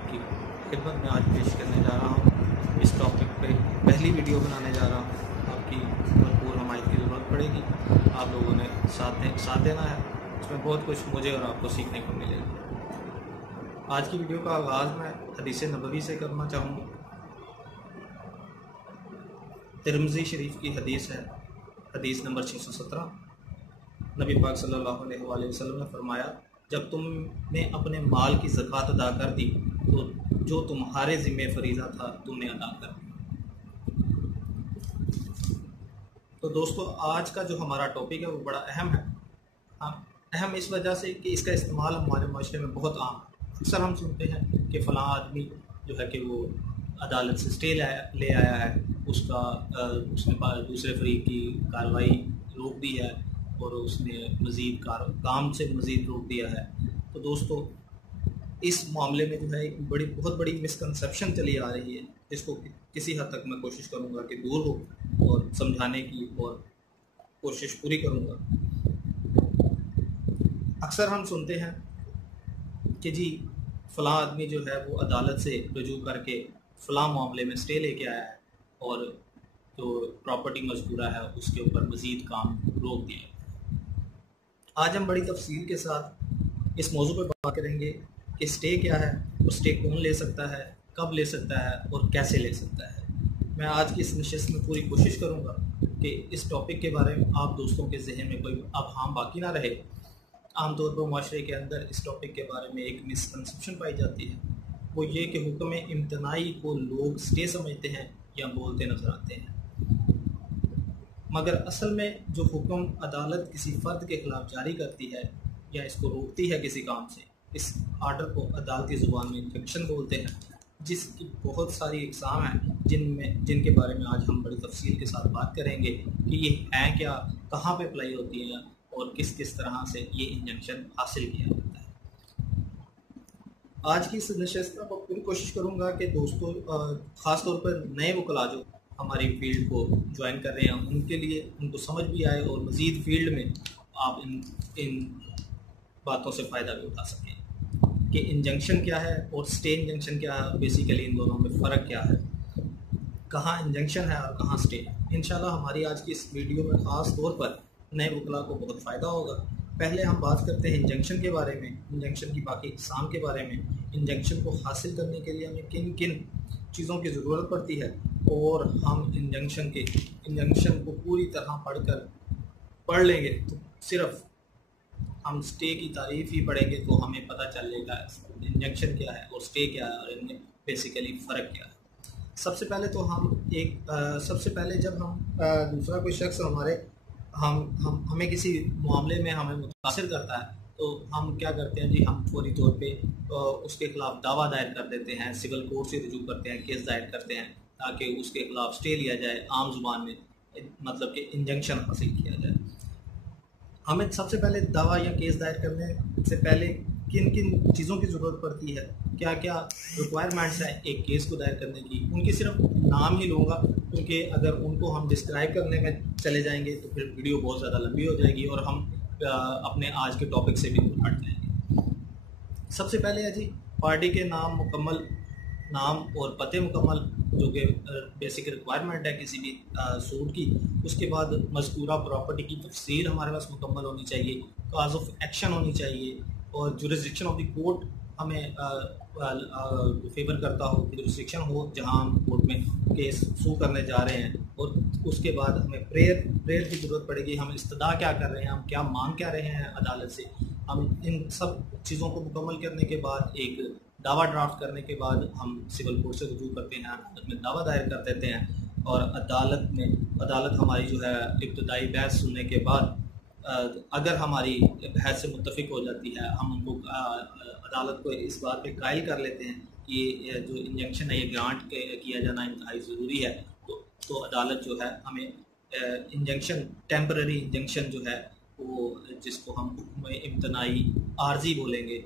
आपकी खिदमत में आज पेश करने जा रहा हूँ। इस टॉपिक पे पहली वीडियो बनाने जा रहा हूँ। आपकी भरपूर हमायत की ज़रूरत पड़ेगी। आप लोगों ने साथ देना है। इसमें बहुत कुछ मुझे और आपको सीखने को मिलेगा। आज की वीडियो का आगाज़ मैं हदीस नबवी से करना चाहूँगा। तिरमिज़ी शरीफ की हदीस है, हदीस नंबर 617। नबी पाक सल्लल्लाहु अलैहि वसल्लम ने फरमाया, जब तुमने अपने माल की ज़कात अदा कर दी तो जो तुम्हारे ज़िम्मे फरीज़ा था तुमने अदा कर दी। तो दोस्तों, आज का जो हमारा टॉपिक है वो बड़ा अहम है। अहम इस वजह से कि इसका इस्तेमाल हमारे माशरे में बहुत आम है। अक्सर हम सुनते हैं कि फ़लाँ आदमी जो है कि वो अदालत से स्टे ले आया है, उसने दूसरे फरीक की कार्रवाई रोक दी है और उसने मज़ीद काम से मज़ीद रोक दिया है। तो दोस्तों, इस मामले में जो है एक बहुत बड़ी मिसकंसेप्शन चली आ रही है, जिसको किसी हद तक मैं कोशिश करूँगा कि दूर हो और समझाने की और कोशिश पूरी करूँगा। अक्सर हम सुनते हैं कि जी फ़लाँ आदमी जो है वो अदालत से रुजू करके फ़लाँ मामले में स्टे लेके आया है और जो प्रॉपर्टी मजबूरा है उसके ऊपर मज़ीद काम रोक दिया। आज हम बड़ी तफसील के साथ इस मौजू पर बात करेंगे कि स्टे क्या है और स्टे कौन ले सकता है, कब ले सकता है और कैसे ले सकता है। मैं आज की इस नशिस्त में पूरी कोशिश करूँगा कि इस टॉपिक के बारे में आप दोस्तों के जहन में कोई अबहाम बाकी ना रहे। आमतौर पर माशरे के अंदर इस टॉपिक के बारे में एक मिसकंसेप्शन पाई जाती है, वो ये कि हुक्म इम्तनाई को लोग स्टे समझते हैं या बोलते नज़र आते हैं, मगर असल में जो हुक्म अदालत किसी फ़र्द के ख़िलाफ़ जारी करती है या इसको रोकती है किसी काम से, इस आर्डर को अदालती ज़ुबान में इंजंक्शन बोलते हैं, जिसकी बहुत सारी इक़साम हैं जिनके बारे में आज हम बड़ी तफसील के साथ बात करेंगे कि ये हैं क्या, कहाँ पे अप्लाई होती हैं और किस किस तरह से ये इंजंक्शन हासिल किया जाता है। आज की इस नशिस्त में पूरी कोशिश करूँगा कि दोस्तों, ख़ास तौर पर नए वकला जो हमारी फील्ड को ज्वाइन कर रहे हैं उनके लिए उनको समझ भी आए और मज़ीद फील्ड में आप इन बातों से फ़ायदा भी उठा सकें कि इंजंक्शन क्या है और स्टे इंजंक्शन क्या है, बेसिकली इन दोनों में फ़र्क क्या है, कहाँ इंजंक्शन है और कहाँ स्टे है। इंशाल्लाह हमारी आज की इस वीडियो में ख़ास तौर पर नए वकला को बहुत फ़ायदा होगा। पहले हम बात करते हैं इंजंक्शन के बारे में, इंजंक्शन की बाकी इक़साम के बारे में। इंजंक्शन को हासिल करने के लिए हमें किन किन चीज़ों की ज़रूरत पड़ती है और हम इंजंक्शन को पूरी तरह पढ़ लेंगे तो सिर्फ हम स्टे की तारीफ़ ही पढ़ेंगे तो हमें पता चलेगा इंजंक्शन क्या है और स्टे क्या है और इनमें बेसिकली फ़र्क क्या है। सबसे पहले जब हम दूसरा कोई शख्स हमें किसी मामले में हमें मुतासिर करता है तो हम क्या करते हैं जी, हम फौरी तौर पे उसके ख़िलाफ़ दावा दायर कर देते हैं, सिविल कोर्ट से रुजू करते हैं, केस दायर करते हैं ताकि उसके ख़िलाफ़ स्टे लिया जाए, आम ज़ुबान में मतलब कि इंजंक्शन हासिल किया जाए। हमें सबसे पहले दावा या केस दायर करने से पहले किन किन चीज़ों की ज़रूरत पड़ती है, क्या क्या रिक्वायरमेंट्स हैं एक केस को दायर करने की, उनकी सिर्फ नाम ही लूँगा क्योंकि अगर उनको हम डिस्क्राइब करने में चले जाएंगे तो फिर वीडियो बहुत ज़्यादा लंबी हो जाएगी और हम अपने आज के टॉपिक से भी दूर हट जाएंगे। सबसे पहले है जी पार्टी के नाम और पते मुकम्मल, जो कि बेसिक रिक्वायरमेंट है किसी भी सूट की। उसके बाद मज़कूरा प्रॉपर्टी की तफसील हमारे पास मुकम्मल होनी चाहिए, काज ऑफ एक्शन होनी चाहिए और जुरिस्डिक्शन ऑफ द कोर्ट हमें फेवर करता हो, जुरिस्डिक्शन हो जहां हम कोर्ट में केस सू करने जा रहे हैं। और उसके बाद हमें प्रेयर की ज़रूरत पड़ेगी, हम इस्तदा क्या कर रहे हैं, हम क्या मांग क्या रहे हैं अदालत से। हम इन सब चीज़ों को मुकम्मल करने के बाद एक दावा ड्राफ्ट करने के बाद हम सिविल कोर्ट से रुजू करते हैं, अदालत में दावा दायर कर देते हैं और अदालत हमारी जो है इब्तदाई बहस सुनने के बाद अगर हमारी बहस से मुत्तफिक हो जाती है, हम उनको अदालत को इस बात पे कायल कर लेते हैं कि ये जो इंजंक्शन है ये ग्रांट किया जाना इंतहाई ज़रूरी है, तो अदालत जो है हमें इंजंक्शन, टेम्पररी इंजंक्शन जो है वो, जिसको हम हुक्म इम्तनाई आर्जी बोलेंगे,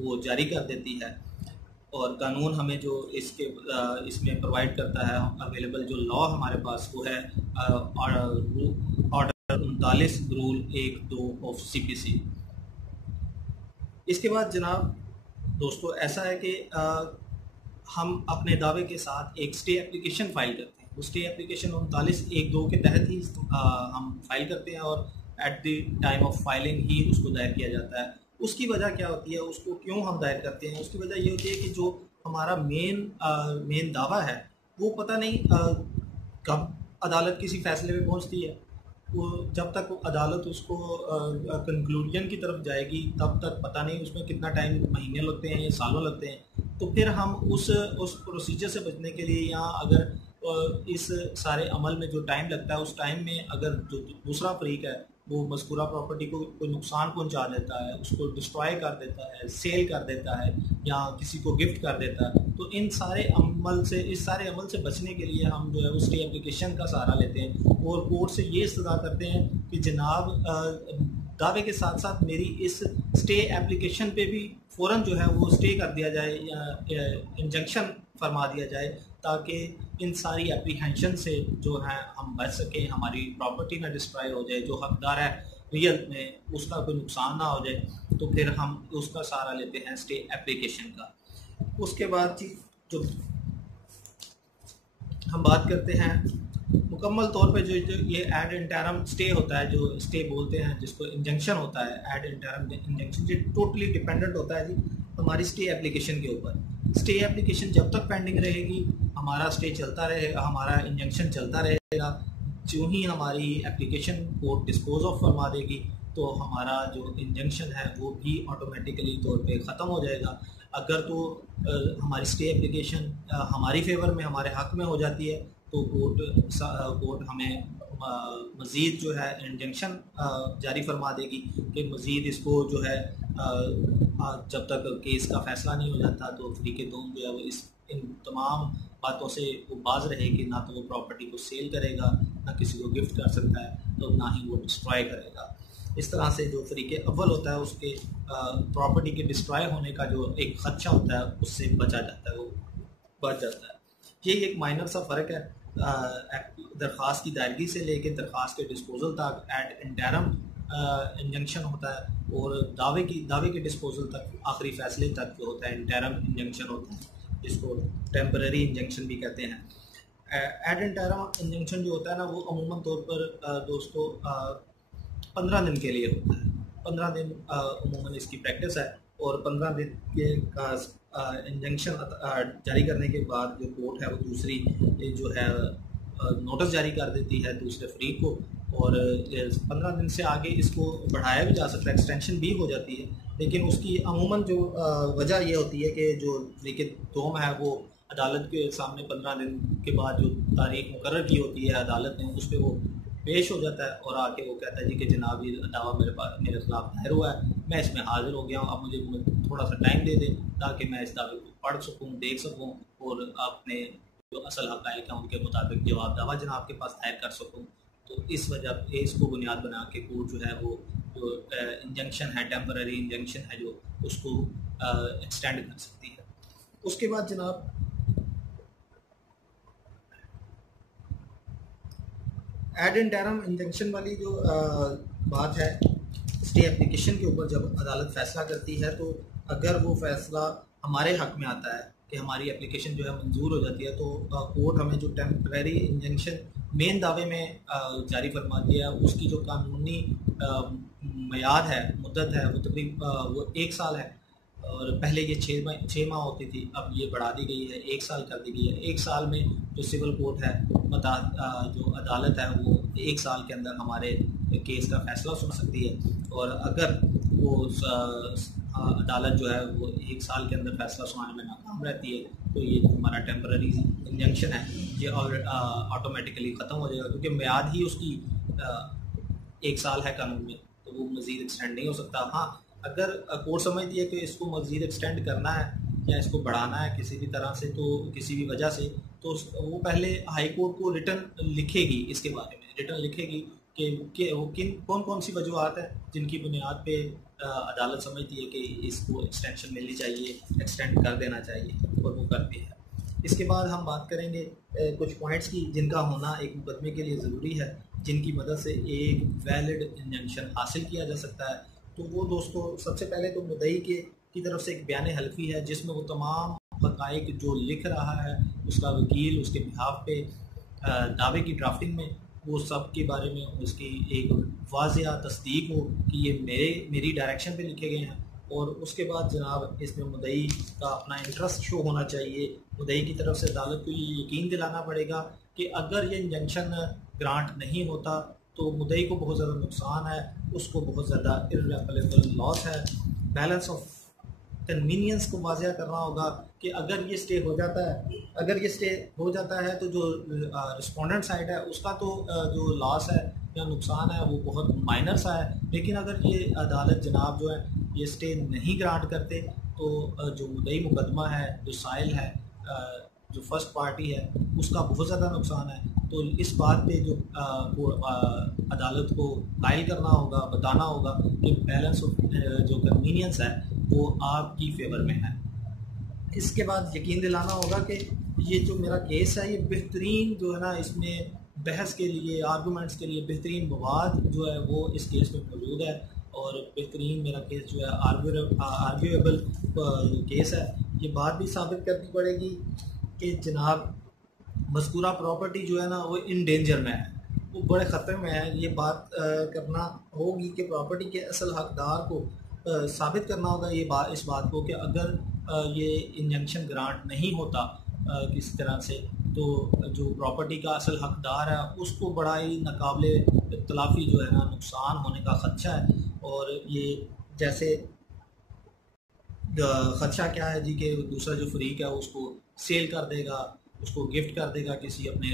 वो जारी कर देती है। और कानून हमें जो इसमें प्रोवाइड करता है, अवेलेबल जो लॉ हमारे पास वो है ऑर्डर 39 रूल 1-2 ऑफ CPC। इसके बाद जनाब दोस्तों ऐसा है कि हम अपने दावे के साथ एक स्टे एप्लीकेशन फाइल करते हैं। वो स्टे एप्लीकेशन 39(1)(2) के तहत ही हम फाइल करते हैं और at the time of filing ही उसको दायर किया जाता है। उसकी वजह क्या होती है, उसको क्यों हम दायर करते हैं? उसकी वजह ये होती है कि जो हमारा मेन दावा है वो पता नहीं कब अदालत किसी फैसले पे पहुंचती है। वो जब तक अदालत उसको कंक्लूजन की तरफ जाएगी तब तक पता नहीं उसमें कितना टाइम, महीने लगते हैं या सालों लगते हैं। तो फिर हम उस प्रोसीजर से बचने के लिए, या अगर इस सारे अमल में जो टाइम लगता है उस टाइम में अगर जो दूसरा फरीक है वो मज़कूरा प्रॉपर्टी को कोई नुकसान पहुंचा देता है, उसको डिस्ट्रॉय कर देता है, सेल कर देता है या किसी को गिफ्ट कर देता है, तो इस सारे अमल से बचने के लिए हम जो है वो स्टे एप्लीकेशन का सहारा लेते हैं और कोर्ट से ये इस्तदा करते हैं कि जनाब दावे के साथ साथ मेरी इस स्टे एप्लीकेशन पे भी फ़ौरन जो है वो स्टे कर दिया जाए या इंजंक्शन फरमा दिया जाए, ताकि इन सारी एप्रीहेंशन से जो है हम बच सकें, हमारी प्रॉपर्टी ना डिस्ट्रॉय हो जाए, जो हकदार है रियल में उसका कोई नुकसान ना हो जाए। तो फिर हम उसका सहारा लेते हैं स्टे एप्लीकेशन का। उसके बाद जो हम बात करते हैं मुकम्मल तौर पे जो ये एड इंटरम स्टे होता है, जो स्टे बोलते हैं जिसको इंजंक्शन होता है, एड इंटरम इंजंक्शन, जो टोटली डिपेंडेंट होता है जी हमारी स्टे एप्लीकेशन के ऊपर। स्टे एप्लीकेशन जब तक पेंडिंग रहेगी हमारा स्टे चलता रहेगा, हमारा इंजंक्शन चलता रहेगा। जो ही हमारी एप्लीकेशन कोर्ट डिस्पोज ऑफ फरमा देगी तो हमारा जो इंजंक्शन है वो भी ऑटोमेटिकली तौर पे ख़त्म हो जाएगा। अगर तो हमारी स्टे एप्लीकेशन हमारी फेवर में, हमारे हक़ में हो जाती है तो कोर्ट हमें मज़ीद जो है इंजंक्शन जारी फरमा देगी कि मज़ीद इसको जो है जब तक केस का फ़ैसला नहीं हो जाता तो फरीक़े दोम जो है वो इन तमाम बातों से वो बाज रहे कि ना तो वो प्रॉपर्टी को सेल करेगा, ना किसी को गिफ्ट कर सकता है, तो ना ही वो डिस्ट्रॉय करेगा। इस तरह से जो फरीक़े अव्वल होता है उसके प्रॉपर्टी के डिस्ट्रॉय होने का जो एक ख़दशा होता है उससे बचा जाता है, वो बच जाता है। ये एक माइनर सा फ़र्क है दरख्वास्त की दायरगी से लेकर दरख्वास्त के डिस्पोजल तक एड इंटरम इंजंक्शन होता है, और दावे के डिस्पोजल तक, आखिरी फ़ैसले तक जो होता है इंटरम इंजंक्शन होता है, जिसको टेम्पररी इंजंक्शन भी कहते हैं। एड इंटरम इंजंक्शन जो होता है ना वो अमूमन तौर पर दोस्तों 15 दिन के लिए होता है। 15 दिन अमूमन इसकी प्रैक्टिस है, और 15 दिन के का इंजंक्शन जारी करने के बाद जो कोर्ट है वो दूसरी जो है नोटिस जारी कर देती है दूसरे फरीक को, और 15 दिन से आगे इसको बढ़ाया भी जा सकता है, एक्सटेंशन भी हो जाती है। लेकिन उसकी अमूमन जो वजह ये होती है कि जो फरीक़े दोम है वो अदालत के सामने 15 दिन के बाद जो तारीख मुकर्रर की होती है अदालत ने, उस पर वो पेश हो जाता है और आके वो कहता है जी कि जनाब ये दावा मेरे खिलाफ दायर हुआ है, मैं इसमें हाजिर हो गया हूँ, अब मुझे थोड़ा सा टाइम दे दें ताकि मैं इस दावे को पढ़ सकूँ, देख सकूँ और अपने जो असल हक़ाइक़ हैं उनके मुताबिक जवाब दावा जनाब के पास दायर कर सकूँ। तो इस वजह इसको बुनियाद बना के कोर्ट जो है वो जो इंजंक्शन है, टेम्पररी इंजंक्शन है, जो उसको एक्सटेंड कर सकती है। उसके बाद जनाब एड इंटरम इंजंक्शन वाली जो बात है स्टे एप्लीकेशन के ऊपर, जब अदालत फ़ैसला करती है तो अगर वो फ़ैसला हमारे हक़ में आता है कि हमारी एप्लीकेशन जो है मंजूर हो जाती है, तो कोर्ट हमें जो टेम्पररी इंजंक्शन मेन दावे में जारी फरमा दिया है उसकी जो कानूनी मियाद है, मुद्दत है, वो तकरीबन वो 1 साल है, और पहले ये 6 माह होती थी, अब ये बढ़ा दी गई है, 1 साल कर दी गई है। 1 साल में जो सिविल कोर्ट है, जो अदालत है, वो 1 साल के अंदर हमारे केस का फ़ैसला सुन सकती है, और अगर वो अदालत जो है वो 1 साल के अंदर फ़ैसला सुनाने में नाकाम रहती है तो ये जो हमारा टेम्पररी इंजंक्शन है ये ऑटोमेटिकली ख़त्म हो जाएगा, क्योंकि मियाद ही उसकी 1 साल है कानून में, तो वो मज़ीद एक्सटेंड नहीं हो सकता। हाँ, अगर कोर्ट समझती है कि इसको मज़ीद एक्सटेंड करना है या इसको बढ़ाना है किसी भी तरह से, तो किसी भी वजह से, तो वो पहले हाई कोर्ट को रिटर्न लिखेगी, इसके बारे में रिटर्न लिखेगी कि वो कौन कौन सी वजूहत है जिनकी बुनियाद पे अदालत समझती है कि इसको एक्सटेंशन मिलनी चाहिए, एक्सटेंड कर देना चाहिए, और वो करती है। इसके बाद हम बात करेंगे कुछ पॉइंट्स की जिनका होना एक मुकदमे के लिए ज़रूरी है, जिनकी मदद से एक वैलिड इंजंक्शन हासिल किया जा सकता है। तो वो दोस्तों सबसे पहले तो मुद्दई के की तरफ से एक बयान हल्फी है जिसमें वो तमाम हक़ाइक़ जो लिख रहा है, उसका वकील उसके बिहाफ पे दावे की ड्राफ्टिंग में, वो सब के बारे में उसकी एक वाज़ेह तस्दीक हो कि ये मेरी डायरेक्शन पे लिखे गए हैं। और उसके बाद जनाब इसमें मुद्दई का अपना इंटरेस्ट शो होना चाहिए। मुद्दई की तरफ से अदालत को ये यकीन दिलाना पड़ेगा कि अगर ये इंजंक्शन ग्रांट नहीं होता तो मुद्दई को बहुत ज़्यादा नुकसान है, उसको बहुत ज़्यादा इर्रेपरेबल लॉस है। बैलेंस ऑफ कन्वीनियंस को वाज़ेह करना होगा कि अगर ये स्टे हो जाता है तो जो रिस्पोंडेंट साइड है उसका तो जो लॉस है या नुकसान है वो बहुत माइनर सा है। लेकिन अगर ये अदालत जनाब जो है ये स्टे नहीं ग्रांट करते तो जो मुद्दई मुकदमा है, जो साइल है, जो फर्स्ट पार्टी है, उसका बहुत ज़्यादा नुकसान है। तो इस बात पे जो अदालत को कायल करना होगा, बताना होगा कि बैलेंस ऑफ जो कन्वीनियंस है वो आपकी फेवर में है। इसके बाद यकीन दिलाना होगा कि ये जो मेरा केस है ये बेहतरीन जो है ना, इसमें बहस के लिए, आर्गूमेंट्स के लिए बेहतरीन मवाद जो है वो इस केस में मौजूद है और बेहतरीन मेरा केस जो है आर्ग्यूएबल केस है। ये बात भी साबित करनी पड़ेगी कि जनाब मज़कूरा प्रॉपर्टी जो है ना वो इन डेंजर में है, वो बड़े ख़तरे में है। ये बात करना होगी कि प्रॉपर्टी के असल हकदार को साबित करना होगा इस बात को कि अगर ये इंजंक्शन ग्रांट नहीं होता किसी तरह से तो जो प्रॉपर्टी का असल हकदार है उसको बड़ा ही नाकाबिले तलाफ़ी जो है ना नुकसान होने का ख़दशा है। और ये जैसे ख़दशा क्या है जी कि दूसरा जो फरीक है उसको सेल कर देगा, उसको गिफ्ट कर देगा किसी अपने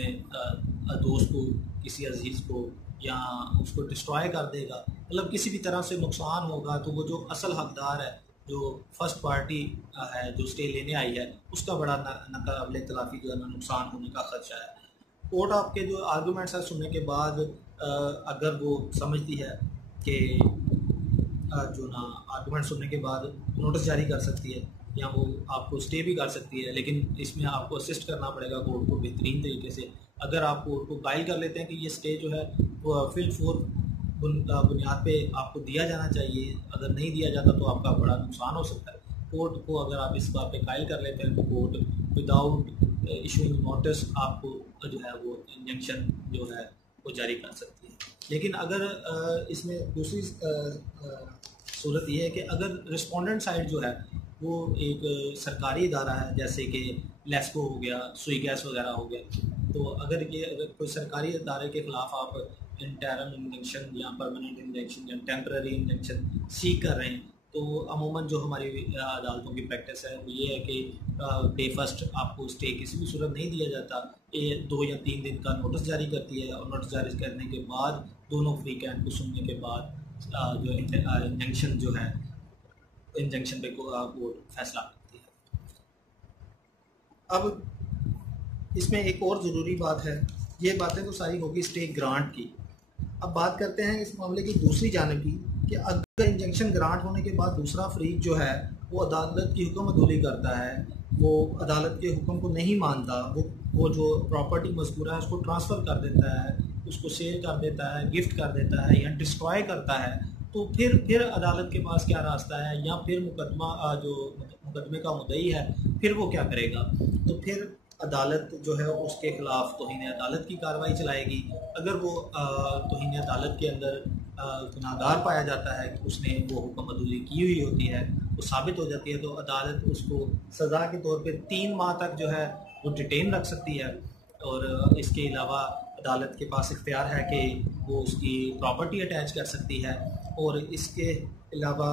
दोस्त को, किसी अजीज़ को, या उसको डिस्ट्रॉय कर देगा, मतलब किसी भी तरह से नुकसान होगा। तो वो जो असल हकदार है, जो फर्स्ट पार्टी है जो स्टे लेने आई है, उसका बड़ा नाकाबिले तलाफ़ी जो है ना नुकसान होने का ख़दशा है। कोर्ट आपके जो आर्गूमेंट्स है सुनने के बाद अगर वो समझती है कि जो ना आर्गूमेंट सुनने के बाद नोटिस जारी कर सकती है या वो आपको स्टे भी कर सकती है, लेकिन इसमें आपको असिस्ट करना पड़ेगा कोर्ट को बेहतरीन तरीके से। अगर आप कोर्ट को कायल कर लेते हैं कि ये स्टे जो है वो फिल फोर बुनियाद पे आपको दिया जाना चाहिए, अगर नहीं दिया जाता तो आपका बड़ा नुकसान हो सकता है। कोर्ट को अगर आप इस बात पे कायल कर लेते हैं तो कोर्ट विदाउट इशूइंग नोटिस आपको जो है वो इंजंक्शन जो है वो जारी कर सकती है। लेकिन अगर इसमें दूसरी सूरत ये है कि अगर रिस्पोंडेंट साइड जो है वो एक सरकारी इदारा है, जैसे कि लेस्को हो गया, सुई गैस वगैरह हो गया, तो अगर कोई सरकारी इदारे के ख़िलाफ़ आप इंटरम इंजंक्शन या परमानेंट इंजंक्शन या टेम्पररी इंजंक्शन सीख कर रहे हैं तो अमूमन जो हमारी अदालतों की प्रैक्टिस है वो ये है कि डे फर्स्ट आपको स्टे किसी भी सूरत नहीं दिया जाता, ये 2 या 3 दिन का नोटिस जारी करती है और नोटिस जारी करने के बाद दोनों फ्री कैंड को सुनने के बाद जो इंजंक्शन जो है इंजंक्शन पे कोर्ट फैसला करती है। अब इसमें एक और ज़रूरी बात है, ये बातें तो सारी होगी स्टे ग्रांट की। अब बात करते हैं इस मामले की दूसरी जानिब की कि अगर इंजंक्शन ग्रांट होने के बाद दूसरा फरीक जो है वो अदालत की हुक्म अदूली करता है, वो अदालत के हुक्म को नहीं मानता, वो जो प्रॉपर्टी मज़कूरा है उसको ट्रांसफ़र कर देता है, उसको सेल कर देता है, गिफ्ट कर देता है या डिस्ट्रॉय करता है, तो फिर अदालत के पास क्या रास्ता है, या फिर मुकदमे का मुद्दई है फिर वो क्या करेगा? तो फिर अदालत जो है उसके ख़िलाफ़ तौहीन अदालत की कार्रवाई चलाएगी। अगर वो तौहीन अदालत के अंदर गुनाहगार पाया जाता है कि उसने वो हुक्म अदूली की हुई होती है, वो साबित हो जाती है, तो अदालत उसको सज़ा के तौर पे 3 माह तक जो है वो डिटेन रख सकती है। और इसके अलावा अदालत के पास इख्तियार है कि वो उसकी प्रॉपर्टी अटैच कर सकती है और इसके अलावा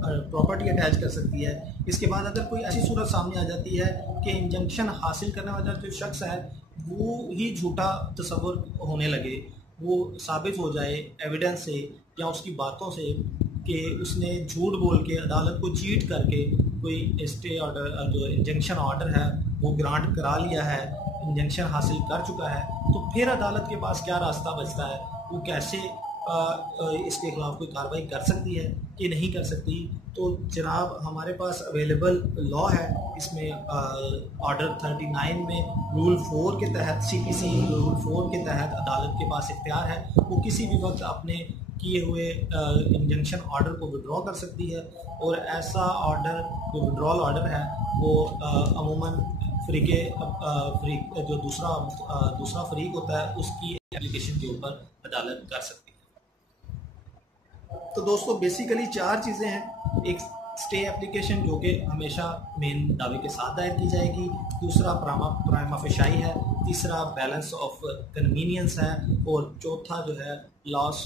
प्रॉपर्टी अटैच कर सकती है। इसके बाद अगर कोई ऐसी सूरत सामने आ जाती है कि इंजंक्शन हासिल करने वाला जो शख्स है वो ही झूठा तस्वुर होने लगे, वो साबित हो जाए एविडेंस से या उसकी बातों से कि उसने झूठ बोल के अदालत को चीट करके कोई स्टे ऑर्डर जो इंजंक्शन ऑर्डर है वो ग्रांट करा लिया है, इंजंक्शन हासिल कर चुका है, तो फिर अदालत के पास क्या रास्ता बचता है? वो कैसे इसके खिलाफ कोई कार्रवाई कर सकती है कि नहीं कर सकती? तो जनाब हमारे पास अवेलेबल लॉ है, इसमें ऑर्डर 39 में रूल 4 के तहत CPC रूल 4 के तहत अदालत के पास इख्तियार है, वो किसी भी वक्त अपने किए हुए इंजंक्शन ऑर्डर को विड्रॉ कर सकती है, और ऐसा ऑर्डर जो विड्रॉल ऑर्डर है वो अमूमन जो दूसरा फरीक होता है उसकी एप्लीकेशन के ऊपर अदालत कर सकती है। तो दोस्तों बेसिकली 4 चीज़ें हैं। एक स्टे एप्लीकेशन जो कि हमेशा मेन दावे के साथ दायर की जाएगी, दूसरा प्राइमा फेशाई है, तीसरा बैलेंस ऑफ कन्वीनियंस है, और चौथा जो है लॉस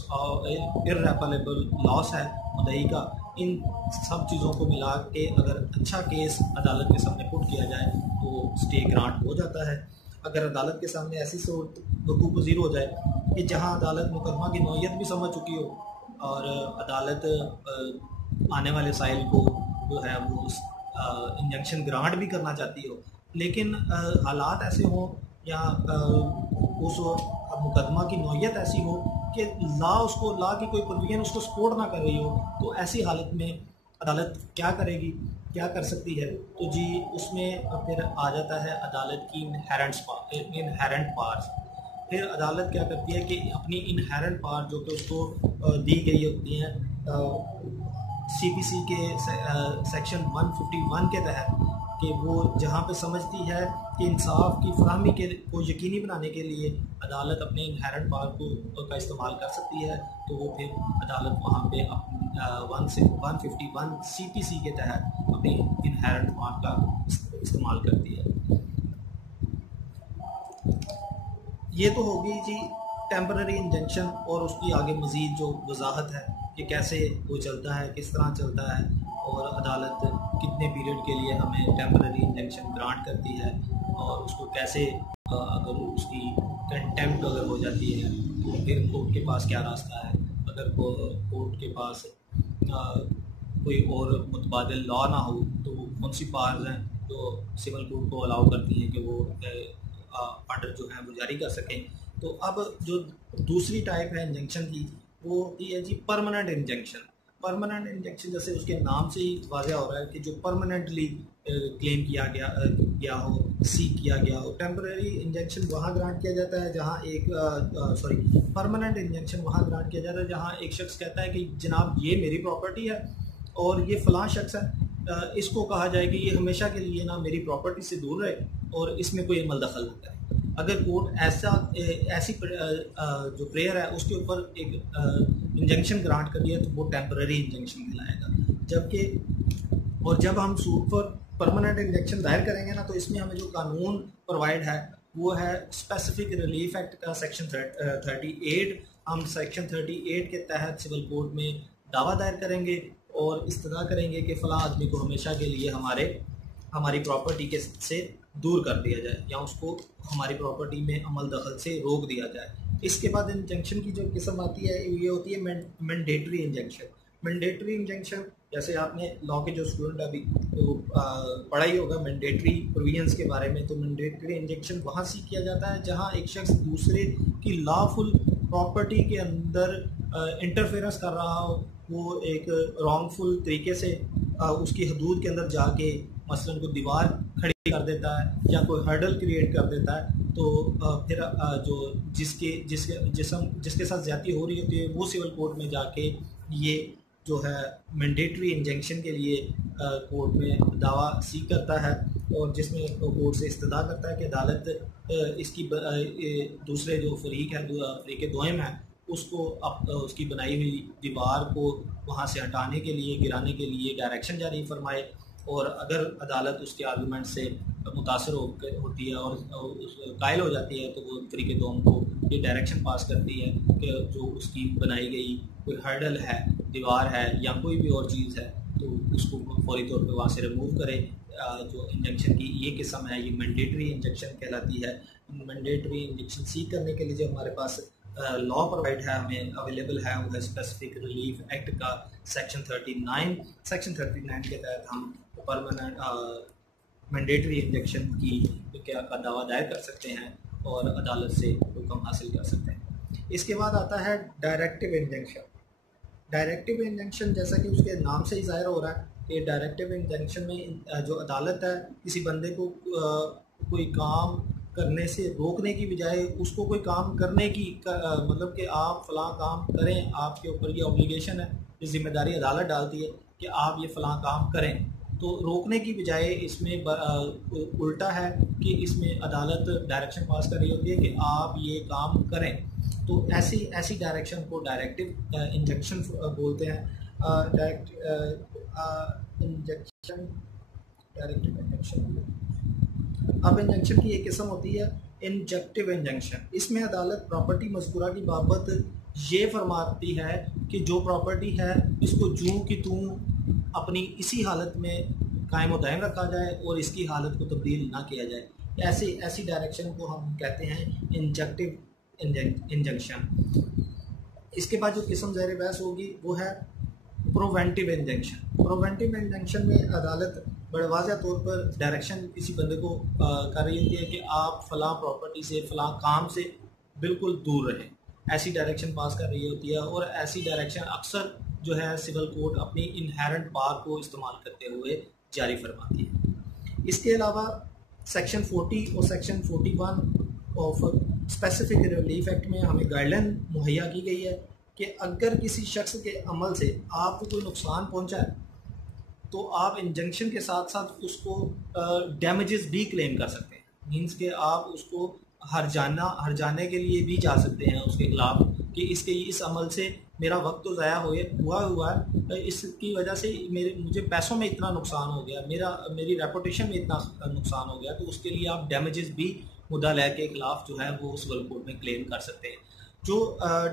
इर्रेपरेबल लॉस है मुद्दई का। इन सब चीज़ों को मिला के अगर अच्छा केस अदालत के सामने पुट किया जाए तो स्टे ग्रांट हो जाता है। अगर अदालत के सामने ऐसी सूरत वकूफ़ पज़ीर हो जाए कि जहां अदालत मुकदमा की नौयत भी समझ चुकी हो और अदालत आने वाले साइल को जो है वो इंजंक्शन ग्रांट भी करना चाहती हो, लेकिन हालात ऐसे हों या उस मुकदमा की नौयत ऐसी हो कि ला की कोई प्रोविजन उसको सपोर्ट ना कर रही हो, तो ऐसी हालत में अदालत क्या करेगी, क्या कर सकती है? तो जी उसमें फिर आ जाता है अदालत की इनहेरेंट पावर्स। फिर अदालत क्या करती है कि अपनी इनहेरेंट पावर जो कि उसको दी गई होती हैं CPC के सेक्शन 151 के तहत, कि वो जहाँ पे समझती है कि इंसाफ की फराहमी को यकीनी बनाने के लिए अदालत अपने इनहेरेंट पावर का इस्तेमाल कर सकती है, तो वो फिर अदालत वहाँ पे 151 CPC के तहत अपनी इनहेरेंट पावर का इस्तेमाल करती है। ये तो होगी जी टेम्पररी इंजंक्शन, और उसकी आगे मज़ीद जो वजाहत है कि कैसे वो चलता है, किस तरह चलता है, और अदालत कितने पीरियड के लिए हमें टेम्पररी इंजंक्शन ग्रांट करती है, और उसको कैसे अगर उसकी कंटेम्प्ट अगर हो जाती है तो फिर कोर्ट के पास क्या रास्ता है। अगर कोर्ट के पास कोई और मुतबादिल लॉ ना हो तो वो कौन सी पावर्स हैं जो सिविल कोर्ट को अलाउ करती हैं कि वो ऑर्डर जो है वो जारी कर सकें। तो अब जो दूसरी टाइप है इंजंक्शन की वो ये है जी परमानेंट इंजंक्शन। परमानेंट इंजंक्शन जैसे उसके नाम से ही वाज़ह हो रहा है कि जो परमानेंटली क्लेम किया गया हो, सीक किया गया हो। टेम्पररी इंजंक्शन वहाँ ग्रांट किया जाता है जहाँ परमानेंट इंजंक्शन वहाँ ग्रांट किया जाता है जहाँ एक शख्स कहता है कि जनाब ये मेरी प्रॉपर्टी है और ये फ़लाँ शख्स है, इसको कहा जाए कि ये हमेशा के लिए ना मेरी प्रॉपर्टी से दूर रहे और इसमें कोई अमल दखल न करे। अगर कोर्ट ऐसी जो प्रेयर है उसके ऊपर एक इंजंक्शन ग्रांट कर दिया तो वो टेम्पररी इंजंक्शन कहलाएगा। जब हम सूट पर परमानेंट इंजंक्शन दायर करेंगे ना, तो इसमें हमें जो कानून प्रोवाइड है वो है स्पेसिफिक रिलीफ एक्ट का सेक्शन 38। हम सेक्शन 38 के तहत सिविल कोर्ट में दावा दायर करेंगे और इस्तदा करेंगे कि फ़लाँ आदमी को हमेशा के लिए हमारी प्रॉपर्टी से दूर कर दिया जाए या उसको हमारी प्रॉपर्टी में अमल दखल से रोक दिया जाए। इसके बाद इंजंक्शन की जो किस्म आती है ये होती है मैंडेटरी इंजंक्शन। मैंडेटरी इंजंक्शन जैसे आपने लॉ के जो स्टूडेंट अभी तो पढ़ा ही होगा मैंडेटरी प्रोविजंस के बारे में। तो मैंडेटरी इंजंक्शन वहाँ सीख किया जाता है जहाँ एक शख्स दूसरे की लॉफुल प्रॉपर्टी के अंदर इंटरफेरेंस कर रहा हो, वो एक रॉन्गफुल तरीके से उसकी हदूद के अंदर जाके मसलन को दीवार खड़ी कर देता है या कोई हर्डल क्रिएट कर देता है, तो फिर जो जिसके साथ ज़्यादती हो रही होती है वो सिविल कोर्ट में जाके ये जो है मैंडेटरी इंजंक्शन के लिए कोर्ट में दावा सीख करता है और जिसमें कोर्ट से इस्तदा करता है कि अदालत इसकी दूसरे जो फरीक है फरीक दोयम है उसको उसकी बनाई हुई दीवार को वहाँ से हटाने के लिए, गिराने के लिए डायरेक्शन जारी फरमाए। और अगर अदालत उसके आर्गूमेंट से मुतासर होती है और कायल हो जाती है तो वो फरीक दोम को ये डायरेक्शन पास करती है कि जो उसकी बनाई गई कोई हर्डल है, दीवार है या कोई भी और चीज़ है तो उसको फौरी तौर पे वहाँ से रिमूव करे। जो इंजेक्शन की ये किस्म है ये मैंडेटरी इंजेक्शन कहलाती है। मैंडेटरी इंजेक्शन सीख करने के लिए जो हमारे पास लॉ प्रोवाइड है हमें अवेलेबल है वो है स्पेसिफिक रिलीफ एक्ट का सेक्शन 39। सेक्शन 39 के तहत हम परमानेंट मैंडेटरी इंजेक्शन की क्या का दावा दायर कर सकते हैं और अदालत से हुक्म हासिल कर सकते हैं। इसके बाद आता है डायरेक्टिव इंजेक्शन। डायरेक्टिव इंजेक्शन जैसा कि उसके नाम से ही ज़ाहिर हो रहा है कि डायरेक्टिव इंजेक्शन में जो अदालत है किसी बंदे को कोई काम करने से रोकने की बजाय उसको कोई काम करने की मतलब कि आप फ़लाँ काम करें, आपके ऊपर ये ऑब्लिगेशन है, ये जिम्मेदारी अदालत डालती है कि आप ये फ़लाँ काम करें, तो रोकने की बजाय इसमें उल्टा है कि इसमें अदालत डायरेक्शन पास कर रही होती है कि आप ये काम करें। तो ऐसी डायरेक्शन को डायरेक्टिव इंजेक्शन बोलते हैं। Directive injection. अब इंजेक्शन की एक किस्म होती है इंजेक्टिव इंजंक्शन। इसमें अदालत प्रॉपर्टी मज़कूरा की बाबत ये फरमाती है कि जो प्रॉपर्टी है इसको जूं की तूं अपनी इसी हालत में कायम दायम रखा जाए और इसकी हालत को तब्दील ना किया जाए। ऐसी डायरेक्शन को हम कहते हैं इंजेक्टिव इंजंक्शन। इसके बाद जो किस्म ज़ेर बहस होगी वो है प्रोवेंटिव इंजंक्शन। प्रोवेंटिव इंजंक्शन में अदालत बड़े वाज़ह तौर पर डायरेक्शन किसी बंदे को कर रही होती है कि आप फ़लाँ प्रॉपर्टी से फ़लाँ काम से बिल्कुल दूर रहें, ऐसी डायरेक्शन पास कर रही होती है। और ऐसी डायरेक्शन अक्सर जो है सिविल कोर्ट अपनी इनहेरेंट पावर को इस्तेमाल करते हुए जारी फरमाती है। इसके अलावा सेक्शन 40 और section 41 of specific relief act में हमें गाइडलाइन मुहैया की गई है कि अगर किसी शख्स के अमल से आपको कोई नुकसान पहुंचा है तो आप इंजंक्शन के साथ साथ उसको डैमेजेस भी क्लेम कर सकते हैं। मींस के आप उसको हर जाने के लिए भी जा सकते हैं उसके खिलाफ कि इस अमल से मेरा वक्त तो ज़ाया हुआ है, इसकी वजह से मुझे पैसों में इतना नुकसान हो गया, मेरी रेपुटेशन में इतना नुकसान हो गया, तो उसके लिए आप डैमेजेस भी मुद्दा लय के खिलाफ जो है वो सिविल कोर्ट में क्लेम कर सकते हैं। जो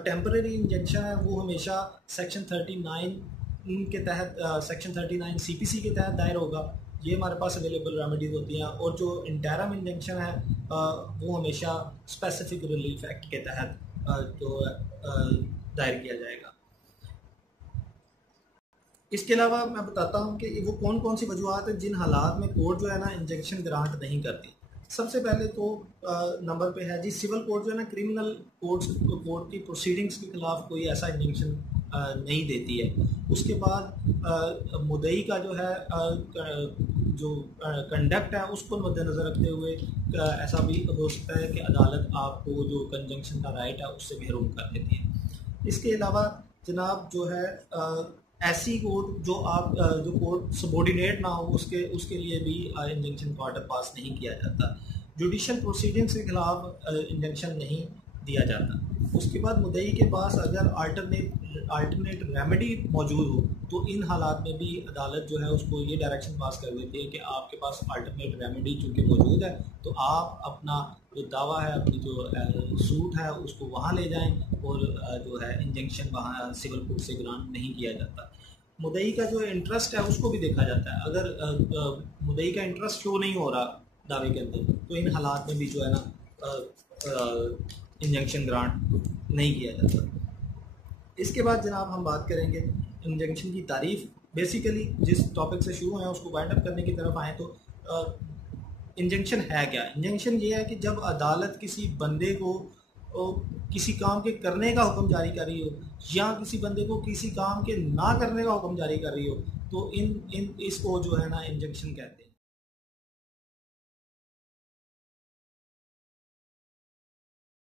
टेम्परेरी इंजेक्शन है वो हमेशा सेक्शन 39 के तहत सेक्शन 39 CPC के तहत दायर होगा। ये हमारे पास अवेलेबल रेमेडीज होती हैं। और जो इंटरम इंजेक्शन है वो हमेशा स्पेसिफिक रिलीफ एक्ट के तहत जो दायर किया जाएगा। इसके अलावा मैं बताता हूँ कि वो कौन कौन सी वजूहत हैं जिन हालात में कोर्ट जो है ना इंजेक्शन ग्रांट नहीं करती। सबसे पहले तो नंबर पे है जी सिविल कोर्ट जो है ना क्रिमिनल कोर्ट की प्रोसीडिंग्स के खिलाफ कोई ऐसा इंजेक्शन नहीं देती है। उसके बाद मुद्दई का जो है जो कंडक्ट है उसको मद्देनज़र रखते हुए ऐसा भी हो सकता है कि अदालत आपको जो कंजंक्शन का राइट है उससे महरूम कर देती है। इसके अलावा जनाब जो है ऐसी कोर्ट जो कोर्ट सबॉर्डिनेट ना हो उसके लिए भी इंजंक्शन का ऑर्डर पास नहीं किया जाता। जुडिशल प्रोसीडिंग्स के खिलाफ इंजंक्शन नहीं दिया जाता। उसके बाद मुद्दई के पास अगर अल्टरनेट रेमेडी मौजूद हो तो इन हालात में भी अदालत जो है उसको ये डायरेक्शन पास कर देती है कि आपके पास अल्टरनेट रेमेडी चूँकि मौजूद है तो आप अपना जो दावा है, अपनी जो सूट है उसको वहाँ ले जाएं और जो है इंजंक्शन वहाँ सिविल कोर्ट से ग्रांट नहीं किया जाता। मुद्दई का जो इंटरेस्ट है उसको भी देखा जाता है। अगर मुद्दई का इंटरेस्ट शो नहीं हो रहा दावे के अंदर तो इन हालात में भी जो है ना इंजंक्शन ग्रांट नहीं किया जाता। इसके बाद जनाब हम बात करेंगे इंजंक्शन की तारीफ़। बेसिकली जिस टॉपिक से शुरू है उसको वाइंड अप करने की तरफ आए तो इंजंक्शन है क्या। इंजंक्शन ये है कि जब अदालत किसी बंदे को किसी काम के करने का हुक्म जारी कर रही हो या किसी बंदे को किसी काम के ना करने का हुक्म जारी कर रही हो तो इसको जो है ना इंजंक्शन कहते हैं।